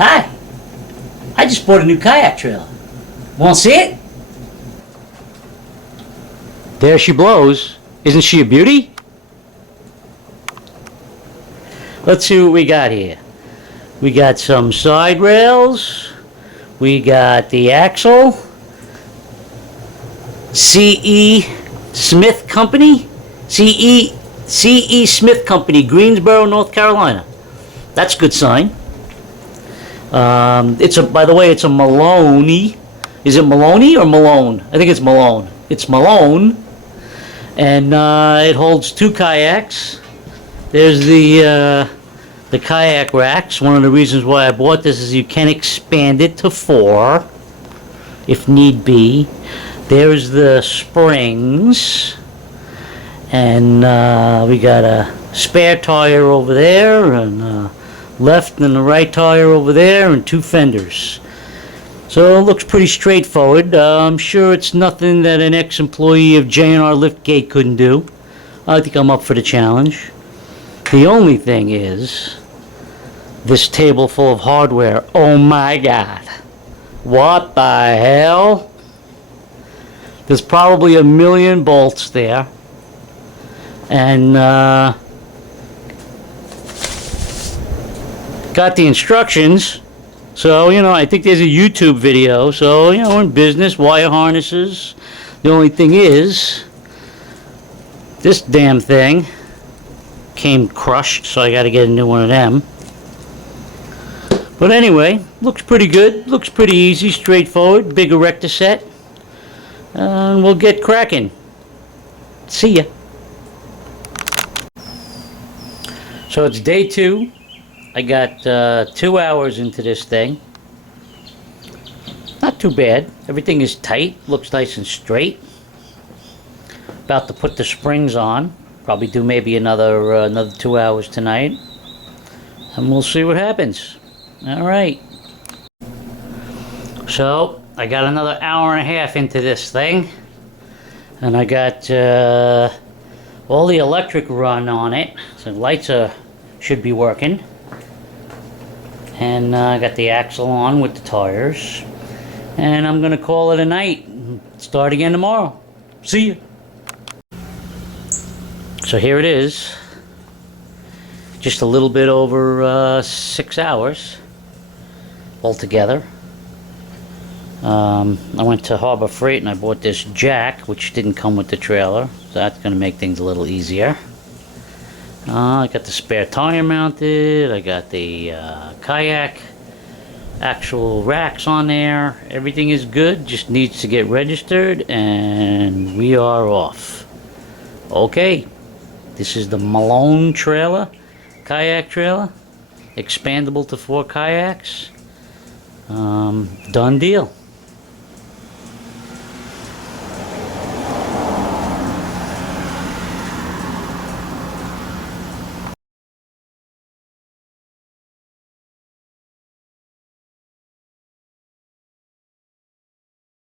Hi, I just bought a new kayak trailer. Want to see it? There she blows. Isn't she a beauty? Let's see what we got here. We got some side rails. We got the axle. C.E. Smith Company. C.E. Smith Company, Greensboro, North Carolina. That's a good sign. By the way, it's a Maloney. Is it Maloney or Malone? I think it's Malone. It's Malone. And it holds 2 kayaks. There's the kayak racks. One of the reasons why I bought this is you can expand it to 4 if need be. There's the springs. And we got a spare tire over there, and left and the right tire over there, and 2 fenders. So it looks pretty straightforward. I'm sure it's nothing that an ex-employee of J&R Liftgate couldn't do. I think I'm up for the challenge. The only thing is this table full of hardware. Oh my God. What the hell? There's probably a million bolts there. And got the instructions. So, I think there's a YouTube video. So, in business, wire harnesses. The only thing is, this damn thing came crushed, so I got to get a new one of them. But anyway, looks pretty good. Looks pretty easy, straightforward. Big erector set. And we'll get cracking. See ya. So it's day 2. I got 2 hours into this thing. Not too bad. Everything is tight. Looks nice and straight. About to put the springs on. Probably do maybe another 2 hours tonight. And we'll see what happens. Alright. So, I got another hour and a half into this thing. And I got all the electric run on it. So the lights should be working. And I got the axle on with the tires. And I'm going to call it a night. Start again tomorrow. See you. So here it is. Just a little bit over 6 hours altogether. I went to Harbor Freight and I bought this jack, which didn't come with the trailer. So that's going to make things a little easier. I got the spare tire mounted. I got the kayak actual racks on there. Everything is good. Just needs to get registered and we are off. Okay. This is the Malone trailer. Kayak trailer. Expandable to 4 kayaks. Done deal.